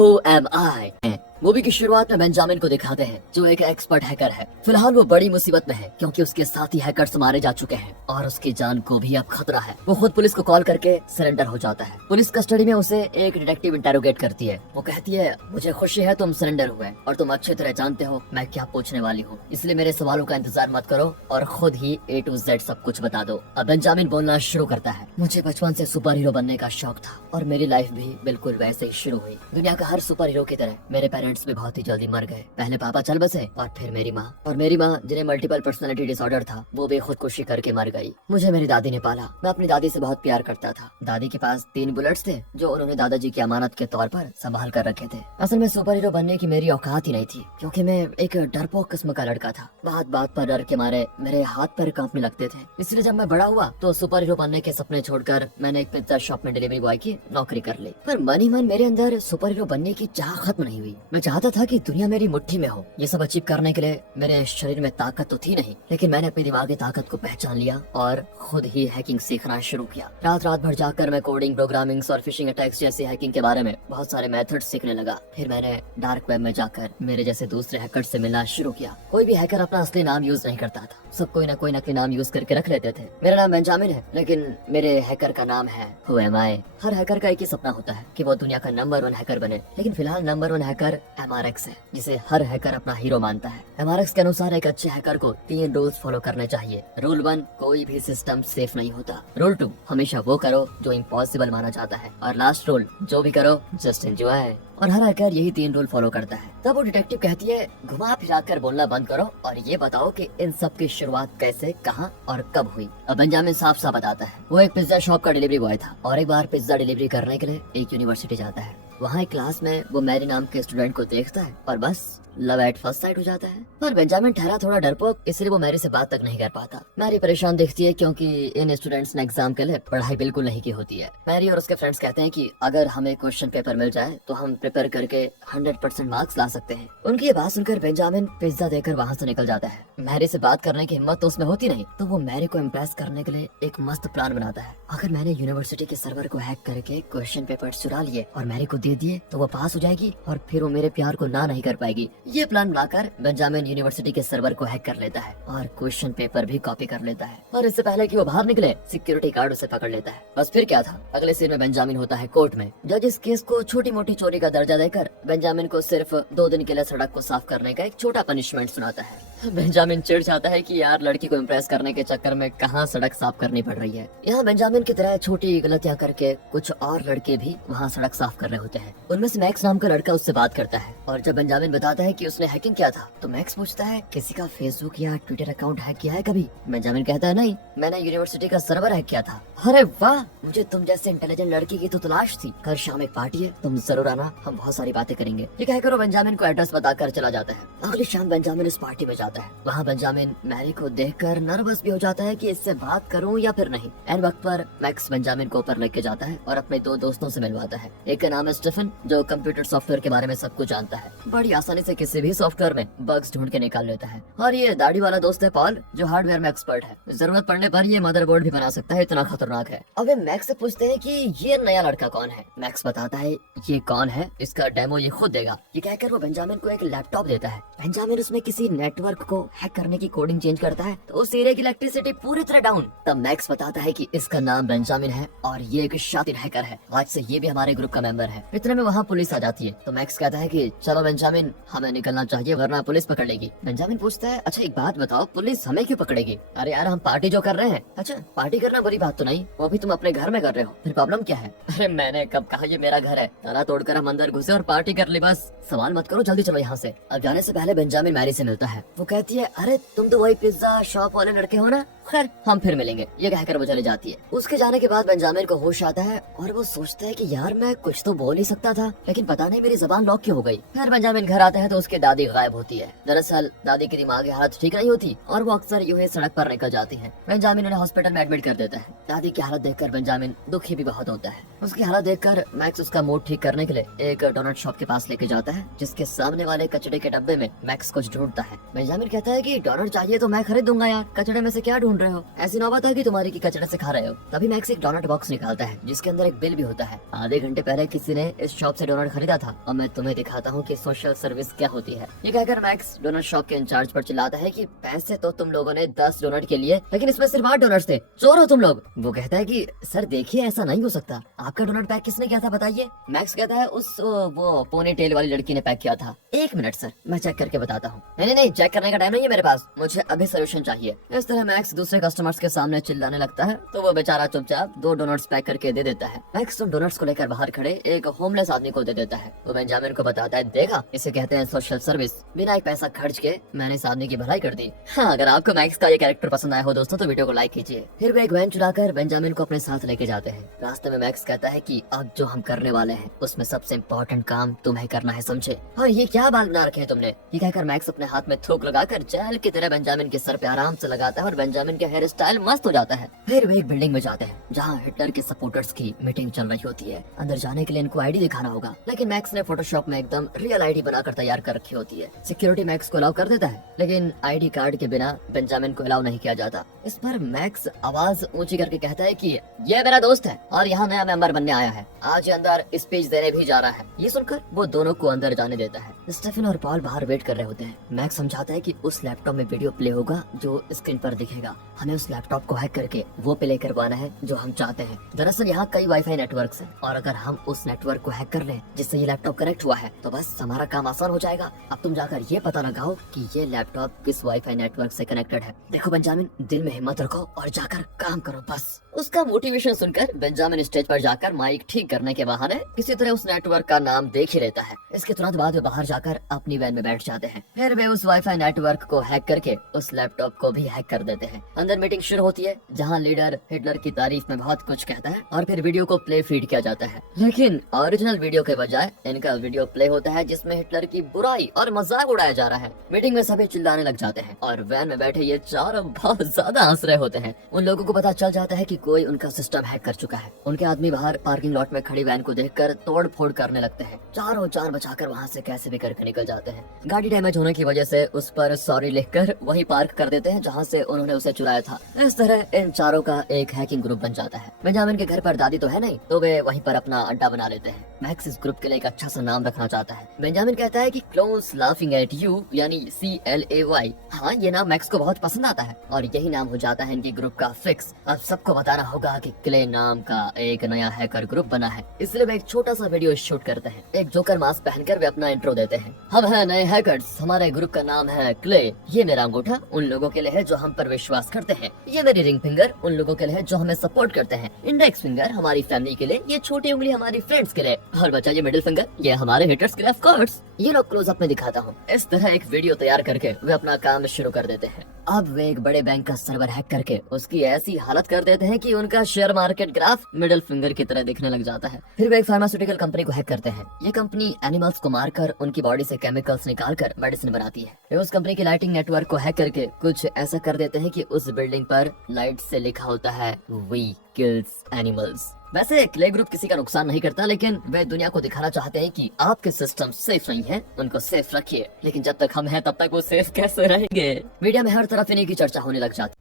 Who am I? Movie की शुरुआत में बेंजामिन को दिखाते हैं जो एक एक्सपर्ट हैकर है। फिलहाल वो बड़ी मुसीबत में है क्योंकि उसके साथी हैकर्स मारे जा चुके हैं और उसकी जान को भी अब खतरा है। वो खुद पुलिस को कॉल करके सरेंडर हो जाता है। पुलिस कस्टडी में उसे एक डिटेक्टिव इंटेरोगेट करती है। वो कहती है, मुझे खुशी है तुम सरेंडर हुए और तुम अच्छी तरह जानते हो मैं क्या पूछने वाली हूँ, इसलिए मेरे सवालों का इंतजार मत करो और खुद ही A to Z सब कुछ बता दो। अब बेंजामिन बोलना शुरू करता है, मुझे बचपन से सुपर हीरो बनने का शौक था और मेरी लाइफ भी बिल्कुल वैसे ही शुरू हुई। दुनिया का हर सुपर हीरो की तरह मेरे पेरेंट्स भी बहुत ही जल्दी मर गए। पहले पापा चल बसे और फिर मेरी माँ जिन्हें मल्टीपल पर्सनालिटी डिसऑर्डर था वो भी खुदकुशी करके मर गई। मुझे मेरी दादी ने पाला। मैं अपनी दादी से बहुत प्यार करता था। दादी के पास 3 बुलेट्स थे जो उन्होंने दादाजी की अमानत के तौर पर संभाल कर रखे थे। असल में सुपर हीरो बनने की मेरी औकात ही नहीं थी क्योंकि मैं एक डरपोक किस्म का लड़का था। बात बात पर डर के मारे मेरे हाथ पैर कांपने लगते थे। इसलिए जब मैं बड़ा हुआ तो सुपर हीरो बनने के सपने छोड़कर मैंने एक पिज्जा शॉप में डिलीवरी बॉय की नौकरी कर ली। पर मन ही मन मेरे अंदर सुपर हीरो बनने की चाह खत्म नहीं हुई। मैं चाहता था कि दुनिया मेरी मुट्ठी में हो। ये सब अचीव करने के लिए मेरे शरीर में ताकत तो थी नहीं, लेकिन मैंने अपनी दिमागी ताकत को पहचान लिया और खुद ही हैकिंग सीखना शुरू किया। रात रात भर जाकर मैं कोडिंग, प्रोग्रामिंग और फिशिंग अटैक्स जैसी हैकिंग के बारे में बहुत सारे मेथड सीखने लगा। फिर मैंने डार्क वेब में जाकर मेरे जैसे दूसरे हैकर से मिलना शुरू किया। कोई भी हैकर अपना असली नाम यूज नहीं करता था, सब कोई नकली नाम यूज करके रख लेते थे। मेरा नाम बेंजामिन है लेकिन मेरे हैकर का नाम है Who am I? Her hacker का एक ही सपना होता है कि वो दुनिया का नंबर 1 हैकर बने, लेकिन फिलहाल नंबर 1 हैकर MRX है जिसे हर हैकर अपना हीरो मानता है। MRX के अनुसार एक अच्छे हैकर को 3 रूल्स फॉलो करने चाहिए। रूल 1, कोई भी सिस्टम सेफ नहीं होता। रूल 2, हमेशा वो करो जो इम्पॉसिबल माना जाता है। और लास्ट रूल, जो भी करो जस्ट एंजॉय। और हर हैकर यही 3 रूल फॉलो करता है। तब वो डिटेक्टिव कहती है, घुमा फिरा कर बोलना बंद करो और ये बताओ कि इन सब की शुरुआत कैसे, कहाँ और कब हुई। अब बेंजामिन साफ साफ बताता है, वो एक पिज्जा शॉप का डिलीवरी बॉय था और एक बार पिज्जा डिलीवरी करने के लिए एक यूनिवर्सिटी जाता है। वहाँ एक क्लास में वो मैरी नाम के स्टूडेंट को देखता है और बस लव एट फर्स्ट साइट हो जाता है। पर बेंजामिन ठहरा थोड़ा डरपोक, इसलिए वो मैरी से बात तक नहीं कर पाता। मैरी परेशान दिखती है क्योंकि इन स्टूडेंट्स ने एग्जाम के लिए पढ़ाई बिल्कुल नहीं की होती है। मैरी और उसके फ्रेंड्स कहते हैं कि अगर हमें क्वेश्चन पेपर मिल जाए तो हम प्रिपेयर करके 100% मार्क्स ला सकते हैं। उनकी ये बात सुनकर बेंजामिन पिज्जा देकर वहाँ से निकल जाता है। मैरी से बात करने की हिम्मत तो उसमें होती नहीं, तो वो मैरी को इम्प्रेस करने के लिए एक मस्त प्लान बनाता है। अगर मैंने यूनिवर्सिटी के सर्वर को हैक करके क्वेश्चन पेपर चुरा लिए और मैरी को दे दिए तो वो पास हो जाएगी और फिर वो मेरे प्यार को ना नहीं कर पाएगी। ये प्लान बनाकर बेंजामिन यूनिवर्सिटी के सर्वर को हैक कर लेता है और क्वेश्चन पेपर भी कॉपी कर लेता है। और इससे पहले कि वो बाहर निकले सिक्योरिटी गार्ड उसे पकड़ लेता है। बस फिर क्या था, अगले सीन में बेंजामिन होता है कोर्ट में। जज इस केस को छोटी मोटी चोरी का दर्जा देकर बेंजामिन को सिर्फ 2 दिन के लिए सड़क को साफ करने का एक छोटा पनिशमेंट सुनाता है। बेंजामिन चिढ़ जाता है कि यार लड़की को इम्प्रेस करने के चक्कर में कहाँ सड़क साफ करनी पड़ रही है। यहाँ बेंजामिन की तरह छोटी गलतियाँ करके कुछ और लड़के भी वहाँ सड़क साफ कर रहे होते हैं। उनमें से मैक्स नाम का लड़का उससे बात करता है और जब बेंजामिन बताता है कि उसने हैकिंग किया था तो मैक्स पूछता है, किसी का फेसबुक या ट्विटर अकाउंट हैक किया है कभी? बेंजामिन कहता है, नहीं, मैंने यूनिवर्सिटी का सर्वर हैक किया था। अरे वाह, मुझे तुम जैसे इंटेलिजेंट लड़की की तो तलाश थी। कल शाम एक पार्टी है, तुम जरूर आना, हम बहुत सारी बातें करेंगे। ठीक है, करो। बेंजामिन को एड्रेस बताकर चला जाता है। अगली शाम बेंजामिन इस पार्टी में जाता है। वहाँ बेंजामिन मैरी को देखकर नर्वस भी हो जाता है कि इससे बात करूं या फिर नहीं। एन वक्त पर मैक्स बेंजामिन को ऊपर लेके जाता है और अपने 2 दोस्तों से मिलवाता है। एक का नाम है स्टीफन जो कंप्यूटर सॉफ्टवेयर के बारे में सब कुछ जानता है, बड़ी आसानी से किसी भी सॉफ्टवेयर में बग्स ढूंढ के निकाल लेता है। और ये दाढ़ी वाला दोस्त है पॉल जो हार्डवेयर में एक्सपर्ट है, जरूरत पड़ने पर ये मदरबोर्ड भी बना सकता है, इतना खतरनाक है। अब वे मैक्स से पूछते हैं कि ये नया लड़का कौन है। मैक्स बताता है, ये कौन है, इसका डेमो ये खुद देगा। ये कहकर वो बेंजामिन को एक लैपटॉप देता है। बेंजामिन उसमें किसी नेटवर्क को हैक करने की कोडिंग चेंज करता है तो उस एरिया की इलेक्ट्रिसिटी पूरी तरह डाउन। तब मैक्स बताता है कि इसका नाम बेंजामिन है और ये एक शातिर हैकर है, आज से ये भी हमारे ग्रुप का मेंबर है। इतने में वहाँ पुलिस आ जाती है तो मैक्स कहता है कि चलो बेंजामिन, हमें निकलना चाहिए वरना पुलिस पकड़ लेगी। बेंजामिन पूछता है, अच्छा एक बात बताओ, पुलिस हमें क्यों पकड़ेगी? अरे यार, हम पार्टी जो कर रहे हैं। अच्छा, पार्टी करना बुरी बात तो नहीं, वो भी तुम अपने घर में कर रहे हो, फिर प्रॉब्लम क्या है? अरे मैंने कब कहा ये मेरा घर है? ताला तोड़कर हम अंदर घुसे और पार्टी कर ली, बस सवाल मत करो, जल्दी चलो यहाँ से। अब जाने से पहले बेंजामिन मैरी से मिलता है। वो कहती है, अरे तुम तो वही पिज्जा शॉप वाले लड़के हो ना, खैर हम फिर मिलेंगे। ये कहकर वो चली जाती है। उसके जाने के बाद बेंजामिन को होश आता है और वो सोचता है कि यार मैं कुछ तो बोल ही सकता था, लेकिन पता नहीं मेरी जबान लॉक क्यों हो गई। फिर बेंजामिन घर आता है तो उसकी दादी गायब होती है। दरअसल दादी की दिमागी हालत ठीक नहीं होती और वो अक्सर यूं ही सड़क पर निकल जाती है। बेंजामिन उन्हें हॉस्पिटल में एडमिट कर देता है। दादी की हालत देखकर बेंजामिन दुखी भी बहुत होता है। उसकी हालत देखकर मैक्स उसका मूड ठीक करने के लिए एक डोनट शॉप के पास लेके जाता है जिसके सामने वाले कचड़े के डब्बे में मैक्स कुछ ढूंढता है। बेंजामिन कहता है है कि डोनट चाहिए तो मैं खरीद दूंगा यार, कचड़े में से क्या ढूंढ रहे हो, ऐसी नौबत है कि तुम्हारी की कचड़े से खा रहे हो। तभी मैक्स एक डोनट बॉक्स निकालता है जिसके अंदर एक बिल भी होता है। आधे घंटे पहले किसी ने इस शॉप से डोनट खरीदा था और मैं तुम्हें दिखाता हूँ कि सोशल सर्विस क्या होती है। ये कहकर मैक्स डोनट शॉप के इंचार्ज पर चिल्लाता है कि पैसे तो तुम लोगों ने 10 डोनट के लिए, लेकिन इसमें सिर्फ 8 डोनट्स थे, चोर हो तुम लोग। वो कहता है कि सर देखिए ऐसा नहीं हो सकता, आपका डोनट पैक किसने किया था बताइए। मैक्स कहता है उस वो पोनी टेल वाली लड़की ने पैक किया था। 1 मिनट सर, मैं चेक करके बताता हूँ। नहीं, चेक करने का टाइम नहीं है मेरे पास, मुझे अभी सोल्यूशन चाहिए। इस तरह मैक्स दूसरे कस्टमर्स के सामने चिल्लाने लगता है तो वो बेचारा चुपचाप 2 डोनट्स पैक करके दे देता है। मैक्स उन डोनट्स को लेकर बाहर खड़े एक होमलेस आदमी को दे देता है। वो बेंजामिन को बताता है, देखा इसे कहते हैं सोशल सर्विस, बिना एक पैसा खर्च के मैंने इस आदमी की भलाई कर दी। हाँ, अगर आपको मैक्स का ये कैरेक्टर पसंद आया हो दोस्तों तो वीडियो को लाइक कीजिए। फिर वे एक वैन चुराकर बेंजामिन को अपने साथ लेके जाते हैं। रास्ते में मैक्स कहता है कि अब जो हम करने वाले हैं उसमें सबसे इम्पोर्टेंट काम तुम्हें करना है, समझे। और ये क्या बाल बना रखे हैं तुमने, ये कहकर मैक्स अपने हाथ में थूक लगाकर जेल की तरह बेंजामिन के सर पे आराम से लगाता है और बेंजामिन के हेयर स्टाइल मस्त हो जाता है। फिर वे एक बिल्डिंग में जाते हैं जहाँ हिटलर के सपोर्टर्स की मीटिंग चल रही होती है। अंदर जाने के लिए इनको आईडी दिखाना होगा, लेकिन मैक्स ने फोटोशॉप में एकदम रियल आईडी बनाकर तैयार कर रखी होती है। सिक्योरिटी मैक्स को अलाउ कर देता है, लेकिन आईडी कार्ड के बिना बेंजामिन को अलाउ नहीं किया जाता। इस पर मैक्स आवाज ऊंची करके कहता है कि ये मेरा दोस्त है और यहाँ नया मेंबर बनने आया है, आज ये अंदर स्पीच देने भी जा रहा है। ये सुनकर वो दोनों को अंदर जाने देता है। स्टेफन और पॉल बाहर वेट कर रहे होते हैं। मैक्स समझाता है कि उस लैपटॉप में वीडियो प्ले होगा जो स्क्रीन पर दिखेगा, हमें उस लैपटॉप को हैक करके वो प्ले करवाना है जो हम चाहते हैं। दरअसल यहाँ कई वाईफाई नेटवर्क्स हैं और अगर हम उस नेटवर्क को हैक कर लें जिससे ये लैपटॉप कनेक्ट हुआ है तो बस हमारा काम आसान हो जाएगा। अब तुम जाकर ये पता लगाओ कि ये लैपटॉप किस वाईफाई नेटवर्क से कनेक्टेड है। देखो बेंजामिन, दिल में हिम्मत रखो और जाकर काम करो बस। उसका मोटिवेशन सुनकर बेंजामिन स्टेज पर जाकर माइक ठीक करने के बहाने किसी तरह उस नेटवर्क का नाम देख ही लेता है। इसके तुरंत बाद वे बाहर जाकर अपनी वैन में बैठ जाते हैं। फिर वे उस वाईफाई नेटवर्क को हैक करके उस लैपटॉप को भी हैक कर देते हैं। अंदर मीटिंग शुरू होती है जहाँ लीडर हिटलर की तारीफ में बहुत कुछ कहता है और फिर वीडियो को प्ले फीड किया जाता है। लेकिन ओरिजिनल वीडियो के बजाय इनका वीडियो प्ले होता है जिसमें हिटलर की बुराई और मजाक उड़ाया जा रहा है। मीटिंग में सभी चिल्लाने लग जाते हैं और वैन में बैठे ये चारों बहुत ज्यादा हंस रहे होते हैं। उन लोगों को पता चल जाता है कि कोई उनका सिस्टम हैक कर चुका है। उनके आदमी बाहर पार्किंग लॉट में खड़ी वैन को देखकर तोड़ फोड़ करने लगते हैं। चारों जान बचाकर वहाँ से कैसे भी करके निकल जाते हैं। गाड़ी डैमेज होने की वजह से उस पर सॉरी लिखकर वहीं पार्क कर देते हैं जहाँ से उन्होंने उसे चुराया था। इस तरह इन चारों का एक हैकिंग ग्रुप बन जाता है। बेंजामिन के घर पर दादी तो है नहीं, तो वे वहीं पर अपना अड्डा बना लेते हैं। मैक्स इस ग्रुप के लिए एक अच्छा सा नाम रखना चाहता है। बेंजामिन कहता है कि क्लोन्स लाफिंग एट यू यानी CLAY। हाँ, ये नाम मैक्स को बहुत पसंद आता है और यही नाम हो जाता है इनकी ग्रुप का फिक्स। अब सबको बताना होगा कि क्ले नाम का एक नया हैकर ग्रुप बना है, इसलिए वे एक छोटा सा वीडियो शूट करते हैं। एक जोकर मास्क पहनकर वे अपना इंट्रो देते हैं। हम हैं नए हैकर्स, हमारे ग्रुप का नाम है क्ले। ये मेरा अंगूठा उन लोगों के लिए है जो हम पर विश्वास करते हैं। ये मेरी रिंग फिंगर उन लोगों के लिए है जो हमें सपोर्ट करते हैं। इंडेक्स फिंगर हमारी फैमिली के लिए, ये छोटी उंगली हमारी फ्रेंड्स के लिए, और बचा ये मिडिल फिंगर ये हमारे हेटर्स के लिए ऑफ कोर्स। ये लोग क्लोजअप में दिखाता हूँ। इस तरह एक वीडियो तैयार करके वे अपना काम शुरू कर देते हैं। अब वे एक बड़े बैंक का सर्वर हैक करके उसकी ऐसी हालत कर देते हैं कि उनका share market graph middle finger की तरह दिखने लग जाता है। फिर वे एक फार्मास्यूटिकल कंपनी को हैक करते हैं। ये कंपनी एनिमल्स को मारकर उनकी बॉडी से केमिकल्स निकालकर मेडिसिन बनाती है। वे उस कंपनी की लाइटिंग नेटवर्क को हैक करके कुछ ऐसा कर देते हैं कि उस बिल्डिंग पर लाइट से लिखा होता है वी किल्स एनिमल्स। वैसे क्ले ग्रुप किसी का नुकसान नहीं करता, लेकिन वे दुनिया को दिखाना चाहते हैं कि आपके सिस्टम सेफ नहीं है, उनको सेफ रखिए। लेकिन जब तक हम हैं तब तक वो सेफ कैसे रहेंगे। मीडिया में हर तरफ इन्हीं की चर्चा होने लग जाती है।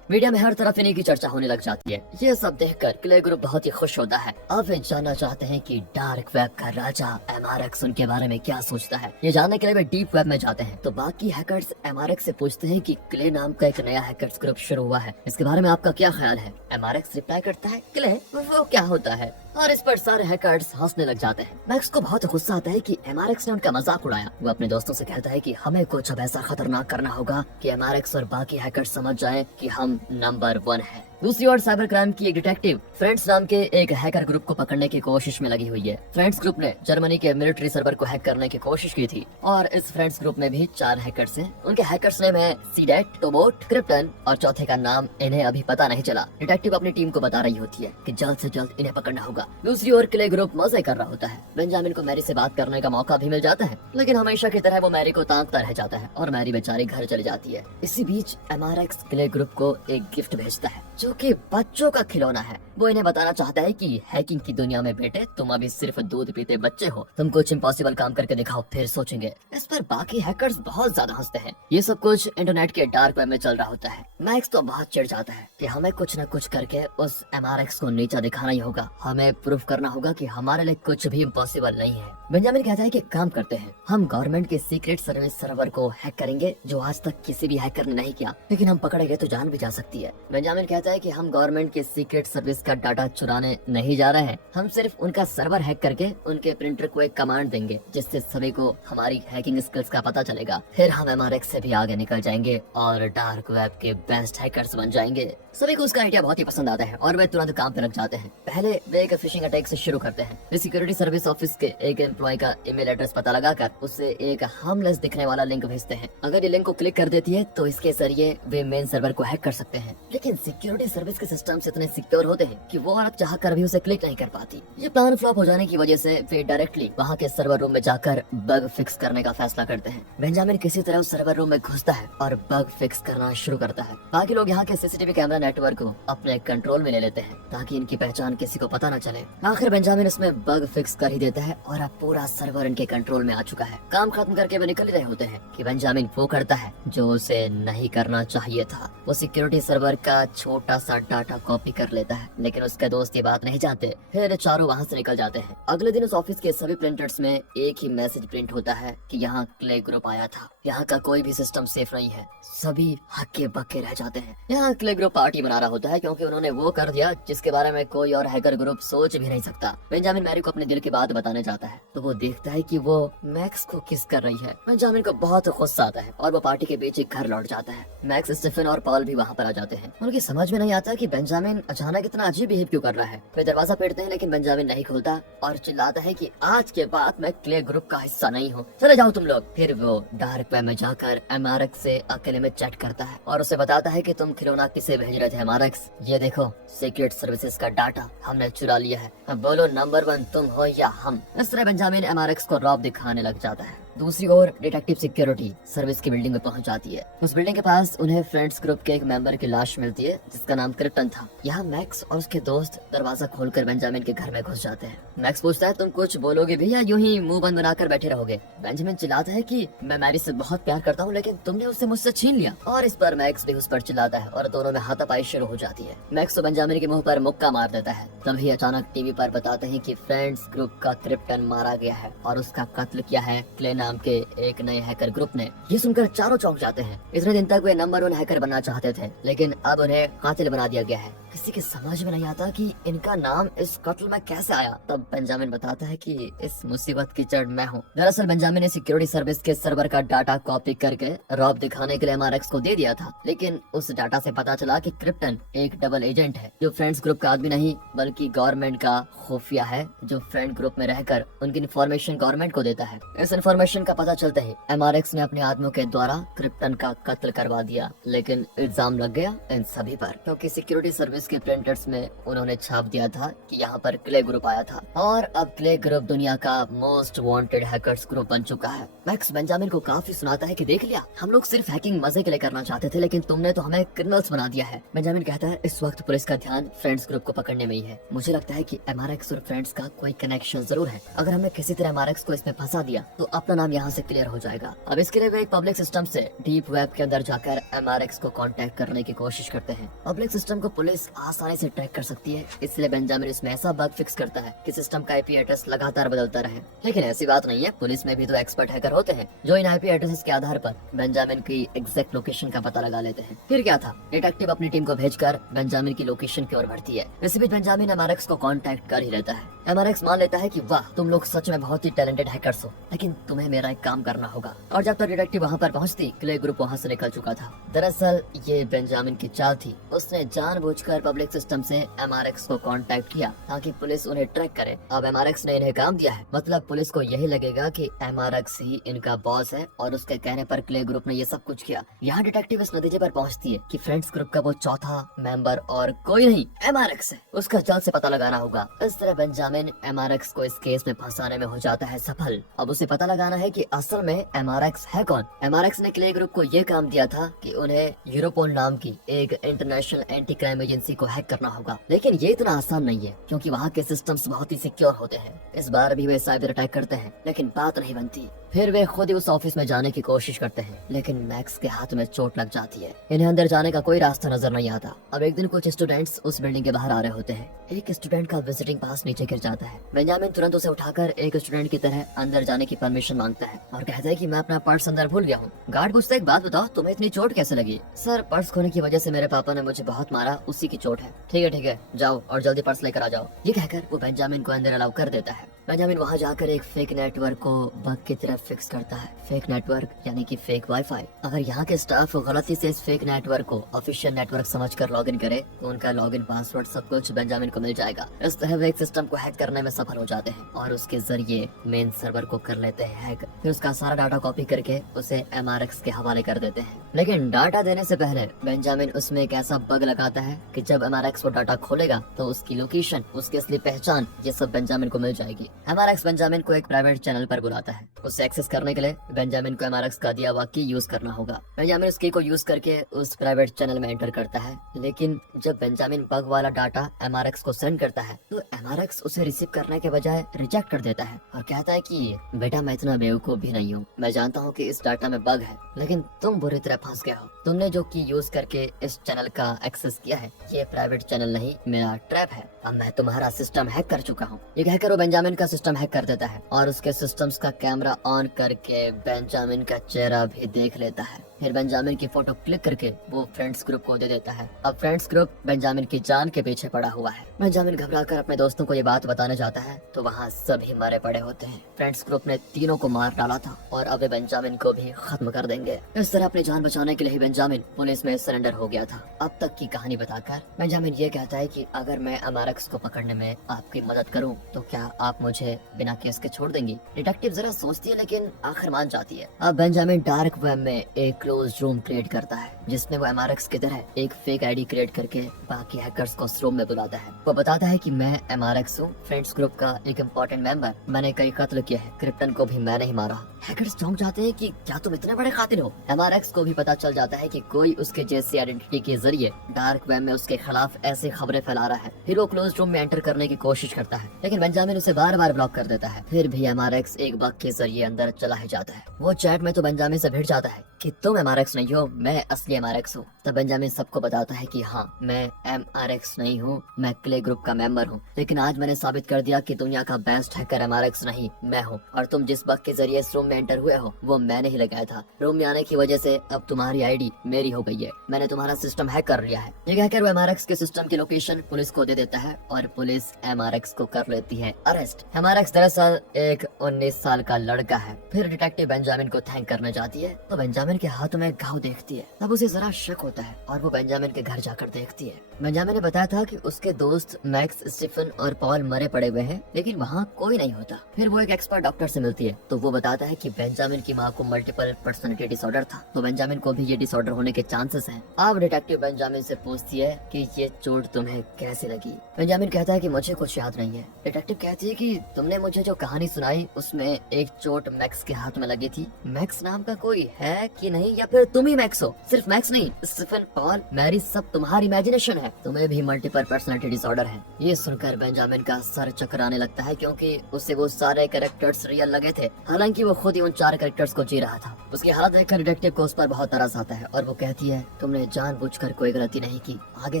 मीडिया में हर तरफ इन्हीं की चर्चा होने लग जाती है। ये सब देखकर क्ले ग्रुप बहुत ही खुश होता है। अब वे जानना चाहते हैं कि डार्क वेब का राजा MRX उनके बारे में क्या सोचता है। ये जानने के लिए वे डीप वेब में जाते हैं तो बाकी हैकर्स MRX से पूछते हैं कि क्ले नाम का एक नया हैकर्स ग्रुप शुरू हुआ है, इसके बारे में आपका क्या ख्याल है। MRX रिप्लाई करता है, क्ले वो क्या होता है, और इस पर सारे हैकर्स हंसने लग जाते हैं। मैक्स को बहुत गुस्सा आता है कि MRX ने उनका मजाक उड़ाया। वो अपने दोस्तों से कहता है कि हमें कुछ अब ऐसा खतरनाक करना होगा कि MRX और बाकी हैकर्स समझ जाएं कि हम नंबर 1 है। दूसरी ओर साइबर क्राइम की एक डिटेक्टिव फ्रेंड्स नाम के एक हैकर ग्रुप को पकड़ने की कोशिश में लगी हुई है। फ्रेंड्स ग्रुप ने जर्मनी के मिलिट्री सर्वर को हैक करने की कोशिश की थी और इस फ्रेंड्स ग्रुप में भी 4 हैकर्स हैं। उनके हैकर्स नेम है सीडेट, टोबोट, क्रिप्टन और चौथे का नाम इन्हें अभी पता नहीं चला। डिटेक्टिव अपनी टीम को बता रही होती है कि जल्द से जल्द इन्हें पकड़ना होगा। दूसरी ओर क्ले ग्रुप मजे कर रहा होता है। बेंजामिन को मैरी से बात करने का मौका भी मिल जाता है, लेकिन हमेशा की तरह वो मैरी को ताकता रह जाता है और मैरी बेचारी घर चली जाती है। इसी बीच MRX क्ले ग्रुप को एक गिफ्ट भेजता है जो कि बच्चों का खिलौना है। वो इन्हें बताना चाहता है कि हैकिंग की दुनिया में बेटे तुम अभी सिर्फ दूध पीते बच्चे हो, तुम कुछ इम्पॉसिबल काम करके दिखाओ फिर सोचेंगे। इस पर बाकी हैकर्स बहुत ज्यादा हंसते हैं। ये सब कुछ इंटरनेट के डार्क वेब में चल रहा होता है। मैक्स तो बहुत चिढ़ जाता है कि हमें कुछ न कुछ करके उस MRX को नीचा दिखाना ही होगा, हमें प्रूफ करना होगा कि हमारे लिए कुछ भी इम्पॉसिबल नहीं है। बेंजामिन कहता है कि काम करते हैं, हम गवर्नमेंट के सीक्रेट सर्विस सर्वर को हैक करेंगे जो आज तक किसी भी हैकर ने नहीं किया, लेकिन हम पकड़े गए तो जान भी जा सकती है। बेंजामिन कहता है कि हम गवर्नमेंट के सीक्रेट सर्विस का डाटा चुराने नहीं जा रहे हैं, हम सिर्फ उनका सर्वर हैक करके उनके प्रिंटर को एक कमांड देंगे जिससे सभी को हमारी हैकिंग स्किल्स का पता चलेगा। फिर हम MRX से भी आगे निकल जाएंगे और डार्क वेब के बेस्ट हैकर्स बन जाएंगे। सभी को उसका आइडिया बहुत ही पसंद आता है और वे तुरंत काम पे लग जाते हैं। पहले वे एक फिशिंग अटैक से शुरू करते हैं। वे सिक्योरिटी सर्विस ऑफिस के एक एम्प्लॉय का ईमेल एड्रेस पता लगाकर उससे एक हार्मलेस दिखने वाला लिंक भेजते हैं। अगर ये लिंक को क्लिक कर देती है तो इसके जरिए वे मेन सर्वर को हैक कर सकते हैं। लेकिन सिक्योरिटी सर्विस के सिस्टम्स इतने सिक्योर होते हैं कि वो औरत चाह कर भी उसे क्लिक नहीं कर पाती। ये प्लान फ्लॉप हो जाने की वजह से वे डायरेक्टली वहाँ के सर्वर रूम में जाकर बग फिक्स करने का फैसला करते हैं। बेंजामिन किसी तरह उस सर्वर रूम में घुसता है और बग फिक्स करना शुरू करता है। बाकी लोग यहाँ के CCTV कैमरा नेटवर्क को अपने कंट्रोल में ले लेते हैं ताकि इनकी पहचान किसी को पता न चले। आखिर बेंजामिन इसमें बग फिक्स कर ही देता है और अब पूरा सर्वर इनके कंट्रोल में आ चुका है। काम खत्म करके वे निकल रहे होते हैं कि बेंजामिन वो करता है जो उसे नहीं करना चाहिए था। वो सिक्योरिटी सर्वर का छोटा सा डाटा कॉपी कर लेता है, लेकिन उसके दोस्त ये बात नहीं जानते। फिर चारों वहाँ से निकल जाते हैं। अगले दिन उस ऑफिस के सभी प्रिंटर्स में एक ही मैसेज प्रिंट होता है कि यहाँ क्ले ग्रुप आया था। यहाँ का कोई भी सिस्टम सेफ नहीं है, सभी हक्के बक्के रह जाते हैं। यहाँ क्ले ग्रुप पार्टी मना रहा होता है क्योंकि उन्होंने वो कर दिया जिसके बारे में कोई और हैकर ग्रुप सोच भी नहीं सकता। बेंजामिन मैरी को अपने दिल की बात बताने जाता है तो वो देखता है कि वो मैक्स को किस कर रही है। बेंजामिन को बहुत गुस्सा आता है और वो पार्टी के बीच एक घर लौट जाता है। मैक्स, स्टीफन और पॉल भी वहाँ पर आ जाते हैं। उनकी समझ में नहीं आता कि बेंजामिन अचानक इतना अजीब बिहेव क्यों कर रहा है। वे दरवाजा पीटते हैं लेकिन बेंजामिन नहीं खुलता और चिल्लाता है कि आज के बाद मैं क्ले ग्रुप का हिस्सा नहीं हूँ, चले जाओ तुम लोग। फिर वो डार्क वेब में जाकर MRX से अकेले में चैट करता है और उसे बताता है कि तुम खिलौना किसे भेज रहे थे MRX, ये देखो सीक्रेट सर्विसेज का डाटा हमने चुरा लिया है, अब बोलो नंबर 1 तुम हो या हम। इस तरह बेंजामिन MRX को रौब दिखाने लग जाता है। दूसरी ओर डिटेक्टिव सिक्योरिटी सर्विस की बिल्डिंग में पहुंच जाती है। उस बिल्डिंग के पास उन्हें फ्रेंड्स ग्रुप के एक मेंबर की लाश मिलती है जिसका नाम क्रिप्टन था। यहाँ मैक्स और उसके दोस्त दरवाजा खोलकर बेंजामिन के घर में घुस जाते हैं। मैक्स पूछता है तुम कुछ बोलोगे भी या यूं ही मुंह बंद बनाकर बैठे रहोगे। बेंजामिन चिल्लाता है कि मैं मैरी से बहुत प्यार करता हूँ लेकिन तुमने उससे मुझसे छीन लिया, और इस पर मैक्स भी उस पर चिल्लाता है और दोनों में हाथापाई शुरू हो जाती है। मैक्स तो बेंजामिन के मुंह पर मुक्का मार देता है। तभी अचानक टीवी पर बताते हैं कि फ्रेंड्स ग्रुप का क्रिप्टन मारा गया है और उसका कत्ल किया है क्ले नाम के एक नए हैकर ग्रुप ने। ये सुनकर चारों चौंक जाते हैं। इतने दिन तक वे नंबर 1 हैकर बनना चाहते थे लेकिन अब उन्हें कातिल बना दिया गया है। किसी की समझ में नहीं आता कि इनका नाम इस कत्ल में कैसे आया। तब बेंजामिन बताता है कि इस मुसीबत की जड़ मैं हूँ। दरअसल बेंजामिन ने सिक्योरिटी सर्विस के सर्वर का डाटा कॉपी करके रॉब दिखाने के लिए MRX को दे दिया था, लेकिन उस डाटा से पता चला कि क्रिप्टन एक डबल एजेंट है जो फ्रेंड्स ग्रुप का आदमी नहीं बल्कि गवर्नमेंट का खुफिया है, जो फ्रेंड ग्रुप में रहकर उनकी इन्फॉर्मेशन गवर्नमेंट को देता है। इस इन्फॉर्मेशन का पता चलते ही MRX ने अपने आदमियों के द्वारा क्रिप्टन का कत्ल करवा दिया, लेकिन इल्जाम लग गया इन सभी पर क्योंकि सिक्योरिटी सर्विस के प्रिंटर्स में उन्होंने छाप दिया था कि यहाँ पर क्ले ग्रुप आया था और अब क्ले ग्रुप दुनिया का मोस्ट वांटेड हैकर्स ग्रुप बन चुका है। मैक्स बेंजामिन को काफी सुनाता है कि देख लिया, हम लोग सिर्फ हैकिंग मजे के लिए करना चाहते थे लेकिन तुमने तो हमें क्रिमिनल्स बना दिया है। बेंजामिन कहता है इस वक्त पुलिस का ध्यान फ्रेंड्स ग्रुप को पकड़ने में ही है। मुझे लगता है कि MRX और फ्रेंड्स का कोई कनेक्शन जरूर है। अगर हमने किसी तरह MRX को इसमें फंसा दिया तो अपना नाम यहाँ से क्लियर हो जाएगा। अब इसके लिए वे एक पब्लिक सिस्टम से डीप वेब के अंदर जाकर MRX को कांटेक्ट करने की कोशिश करते हैं। पब्लिक सिस्टम को पुलिस आसानी से ट्रैक कर सकती है, इसलिए बेंजामिन इसमें ऐसा बग फिक्स करता है कि सिस्टम का IP एड्रेस लगातार बदलता रहे। लेकिन ऐसी बात नहीं है, पुलिस में भी तो एक्सपर्ट हैकर होते हैं जो इन IP एड्रेसेस के आधार पर बेंजामिन की एग्जैक्ट लोकेशन का पता लगा लेते हैं। फिर क्या था, डिटेक्टिव अपनी टीम को भेजकर बेंजामिन की लोकेशन की ओर बढ़ती है। इसी बीच बेंजामिन MRX को कांटेक्ट कर ही लेता है। MRX मान लेता है कि वाह तुम लोग सच में बहुत ही टैलेंटेड हैकर्स हो, लेकिन तुम्हें मेरा एक काम करना होगा। और जब तक डिटेक्टिव वहाँ पर पहुँचती क्ले ग्रुप वहाँ से निकल चुका था। दरअसल ये बेंजामिन की चाल थी, उसने जानबूझकर पब्लिक सिस्टम से MRX को कांटेक्ट किया ताकि पुलिस उन्हें ट्रैक करे। अब MRX ने इन्हें काम दिया है, मतलब पुलिस को यही लगेगा कि MRX ही इनका बॉस है और उसके कहने पर क्ले ग्रुप ने ये सब कुछ किया। यहाँ डिटेक्टिव इस नतीजे पर पहुँचती है कि फ्रेंड्स ग्रुप का वो चौथा मेंबर और कोई नहीं MRX है, उसका जल्द से पता लगाना होगा। इस तरह बेंजामिन MRX को इस केस में फंसाने में हो जाता है सफल। अब उसे पता लगाना है कि असल में MRX है कौन। MRX ने क्ले ग्रुप को ये काम दिया था कि उन्हें यूरोपोल नाम की एक इंटरनेशनल एंटी क्राइम एजेंसी को हैक करना होगा, लेकिन ये इतना आसान नहीं है क्योंकि वहाँ के सिस्टम्स बहुत ही सिक्योर होते हैं। इस बार भी वे साइबर अटैक करते हैं लेकिन बात नहीं बनती। फिर वे खुद ही उस ऑफिस में जाने की कोशिश करते हैं लेकिन मैक्स के हाथ में चोट लग जाती है। इन्हें अंदर जाने का कोई रास्ता नजर नहीं आता। अब एक दिन कुछ स्टूडेंट्स उस बिल्डिंग के बाहर आ रहे होते हैं। एक स्टूडेंट का विजिटिंग पास नीचे गिर जाता है। बेंजामिन तुरंत उसे उठाकर एक स्टूडेंट की तरह अंदर जाने की परमिशन मांगता है और कहता है कि मैं अपना पर्स अंदर भूल गया हूँ। गार्ड पूछता है एक बात बताओ, तुम्हें इतनी चोट कैसे लगी? सर, पर्स खोने की वजह से मेरे पापा ने मुझे बहुत मारा, उसी की चोट है। ठीक है, जाओ और जल्दी पर्स लेकर आ जाओ। ये कहकर वो बेंजामिन को अंदर अलाउ कर देता है। बेंजामिन वहाँ जाकर एक फेक नेटवर्क को बग की तरह फिक्स करता है। फेक नेटवर्क यानी कि फेक वाईफाई। अगर यहाँ के स्टाफ गलती से इस फेक नेटवर्क को ऑफिशियल नेटवर्क समझकर लॉगिन करे तो उनका लॉगिन पासवर्ड सब कुछ बेंजामिन को मिल जाएगा। इस तरह वे एक सिस्टम को हैक करने में सफल हो जाते हैं और उसके जरिए मेन सर्वर को कर लेते हैं हैक। फिर उसका सारा डाटा कॉपी करके उसे MRX के हवाले कर देते हैं। लेकिन डाटा देने से पहले बेंजामिन उसमें एक ऐसा बग लगाता है कि जब MRX वो डाटा खोलेगा तो उसकी लोकेशन, उसकी असली पहचान, ये सब बेंजामिन को मिल जाएगी। MRX बेंजामिन को एक प्राइवेट चैनल पर बुलाता है। उसे एक्सेस करने के लिए बेंजामिन को MRX का दिया हुआ की यूज करना होगा। बेंजामिन उस की को यूज करके उस प्राइवेट चैनल में एंटर करता है, लेकिन जब बेंजामिन बग वाला डाटा MRX को सेंड करता है तो MRX उसे रिसीव करने के बजाय रिजेक्ट कर देता है और कहता है कि बेटा, मैं इतना बेवकूफ भी नहीं हूँ। मैं जानता हूँ कि इस डाटा में बग है, लेकिन तुम बुरी तरह फंस गए हो। तुमने जो की यूज करके इस चैनल का एक्सेस किया है, ये प्राइवेट चैनल नहीं, मेरा ट्रैप है। अब मैं तुम्हारा सिस्टम हैक कर चुका हूँ। ये कहकर वो बेंजामिन का सिस्टम हैक कर देता है और उसके सिस्टम्स का कैमरा ऑन करके बेंजामिन का चेहरा भी देख लेता है। फिर बेंजामिन की फोटो क्लिक करके वो फ्रेंड्स ग्रुप को दे देता है। अब फ्रेंड्स ग्रुप बेंजामिन की जान के पीछे पड़ा हुआ है। बेंजामिन घबराकर अपने दोस्तों को ये बात बताने जाता है तो वहाँ सभी मरे पड़े होते हैं। फ्रेंड्स ग्रुप ने तीनों को मार डाला था और अब वे बेंजामिन को भी खत्म कर देंगे। इस तरह अपनी जान बचाने के लिए बेंजामिन पुलिस में सरेंडर हो गया था। अब तक की कहानी बताकर बेंजामिन ये कहता है कि अगर मैं MRX को पकड़ने में आपकी मदद करूं तो क्या आप मुझे बिना केस के छोड़ देंगी? डिटेक्टिव जरा सोचती है लेकिन आखिर मान जाती है। अब बेंजामिन डार्क वेब में एक क्लोज रूम क्रिएट करता है जिसमें वो MRX की तरह एक फेक आईडी क्रिएट करके बाकी हैकर्स को उस रूम में बुलाता है। वो बताता है कि मैं MRX हूँ, फ्रेंड्स ग्रुप का एक इम्पोर्टेंट मेंबर। मैंने कई कत्ल किए हैं, क्रिप्टन को भी मैंने ही मारा। हैकर्स चौंक जाते हैं कि क्या तुम इतने बड़े कातिल हो? MRX को भी पता चल जाता है कि कोई उसके जैसी आइडेंटिटी के जरिए डार्क वेब में उसके खिलाफ ऐसी खबरें फैला रहा है। फिर वो क्लोज रूम में एंटर करने की कोशिश करता है लेकिन बेंजामिन उसे बार बार ब्लॉक कर देता है। फिर भी MRX एक बग के जरिए अंदर चला ही जाता है। वो चैट में तो बेंजामिन से भिड़ जाता है कि तुम MRX नहीं हो, मैं असली MRX हूँ। तब बेंजामिन सबको बताता है कि हाँ, मैं MRX नहीं हूँ, मैं क्ले ग्रुप का मेंबर हूँ। लेकिन आज मैंने साबित कर दिया कि दुनिया का बेस्ट हैकर MRX नहीं, मैं हूँ। और तुम जिस बग के जरिए इस रूम में एंटर हुए हो वो मैंने ही लगाया था। रूम में आने की वजह से अब तुम्हारी आईडी मेरी हो गई है। मैंने तुम्हारा सिस्टम हैक कर लिया है। ये कहकर वो MRX के सिस्टम की लोकेशन पुलिस को दे देता है और पुलिस MRX को कर लेती है अरेस्ट। MRX दरअसल एक 19 साल का लड़का है। फिर डिटेक्टिव बेंजामिन को थैंक करने जाती है तो बेंजामिन के हाथों में घाव देखती है। तब उसे जरा शक होता है और वो बेंजामिन के घर जाकर देखती है। बेंजामिन ने बताया था कि उसके दोस्त मैक्स, स्टीफन और पॉल मरे पड़े हुए हैं लेकिन वहाँ कोई नहीं होता। फिर वो एक एक्सपर्ट डॉक्टर से मिलती है तो वो बताता है कि बेंजामिन की माँ को मल्टीपल पर्सनालिटी डिसऑर्डर था, तो बेंजामिन को भी ये डिसऑर्डर होने के चांसेस हैं। अब डिटेक्टिव बेंजामिन से पूछती है कि ये चोट तुम्हें कैसे लगी? बेंजामिन कहता है कि मुझे कुछ याद नहीं है। डिटेक्टिव कहती है कि तुमने मुझे जो कहानी सुनाई उसमें एक चोट मैक्स के हाथ में लगी थी। मैक्स नाम का कोई है कि नहीं, या फिर तुम ही मैक्स हो? सिर्फ मैक्स नहीं, स्टीफन, पॉल, मैरी सब तुम्हारी इमेजिनेशन है। तुम्हें भी मल्टीपल पर्सनालिटी डिसऑर्डर है। ये सुनकर बेंजामिन का सर चकराने लगता है क्योंकि उसे वो सारे कैरेक्टर्स रियल लगे थे, हालांकि वो खुद ही उन 4 कैरेक्टर्स को जी रहा था। उसकी हालत देखकर डिटेक्टिव को उस पर बहुत तरस आता है और वो कहती है तुमने जानबूझकर कोई गलती नहीं की, आगे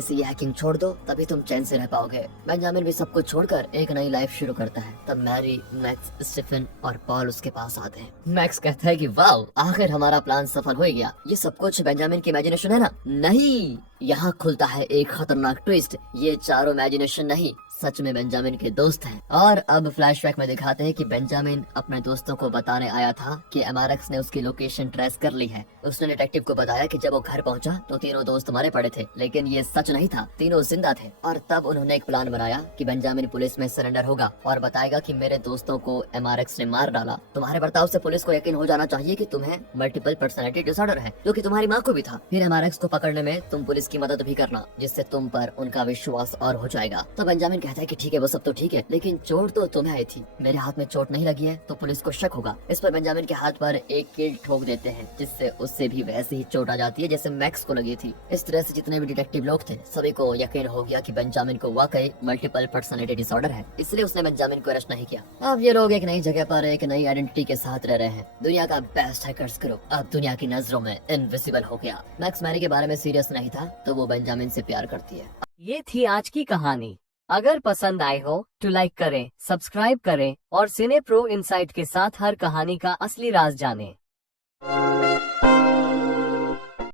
से ये हैकिंग छोड़ दो तभी तुम चैन से रह पाओगे। बेंजामिन भी सब कुछ छोड़कर एक नई लाइफ शुरू करता है। तब मैरी, मैक्स, स्टीफन और पॉल उसके पास आते हैं। मैक्स कहता है कि वाओ, आखिर हमारा प्लान सफल हो गया। ये सब कुछ बेंजामिन की इमेजिनेशन है ना? नहीं, यहाँ खुलता है एक खतरनाक ट्विस्ट। ये चारों इमेजिनेशन नहीं, सच में बेंजामिन के दोस्त हैं। और अब फ्लैशबैक में दिखाते हैं कि बेंजामिन अपने दोस्तों को बताने आया था कि MRX ने उसकी लोकेशन ट्रेस कर ली है। उसने डिटेक्टिव को बताया कि जब वो घर पहुंचा तो तीनों दोस्त मरे पड़े थे, लेकिन ये सच नहीं था, तीनों जिंदा थे। और तब उन्होंने एक प्लान बनाया कि बेंजामिन पुलिस में सरेंडर होगा और बताएगा कि मेरे दोस्तों को MRX ने मार डाला। तुम्हारे बर्ताव से पुलिस को यकीन हो जाना चाहिए कि तुम्हें मल्टीपल पर्सनालिटी डिसऑर्डर है, जो कि तुम्हारी माँ को भी था। फिर MRX को पकड़ने में तुम पुलिस की मदद भी करना, जिससे तुम पर उनका विश्वास और हो जाएगा। तो बेंजामिन कहता है कि ठीक है वो सब तो ठीक है, लेकिन चोट तो तुम्हें आई थी, मेरे हाथ में चोट नहीं लगी है तो पुलिस को शक होगा। इस पर बेंजामिन के हाथ पर एक कील ठोक देते हैं, जिससे उससे भी वैसे ही चोट आ जाती है जैसे मैक्स को लगी थी। इस तरह से जितने भी डिटेक्टिव लोग थे सभी को यकीन हो गया कि बेंजामिन को वाकई मल्टीपल पर्सनैलिटी डिसऑर्डर है, इसलिए उसने बेंजामिन को अरेस्ट नहीं किया। अब ये लोग एक नई जगह पर एक नई आइडेंटिटी के साथ रह रहे हैं। दुनिया का बेस्ट हैकर्स ग्रुप अब दुनिया की नजरों में इनविजिबल हो गया। मैक्स मैरी के बारे में सीरियस नहीं था तो वो बेंजामिन से प्यार करती है। ये थी आज की कहानी। अगर पसंद आए हो तो लाइक करें, सब्सक्राइब करें और सिने प्रो इनसाइट के साथ हर कहानी का असली राज जानें।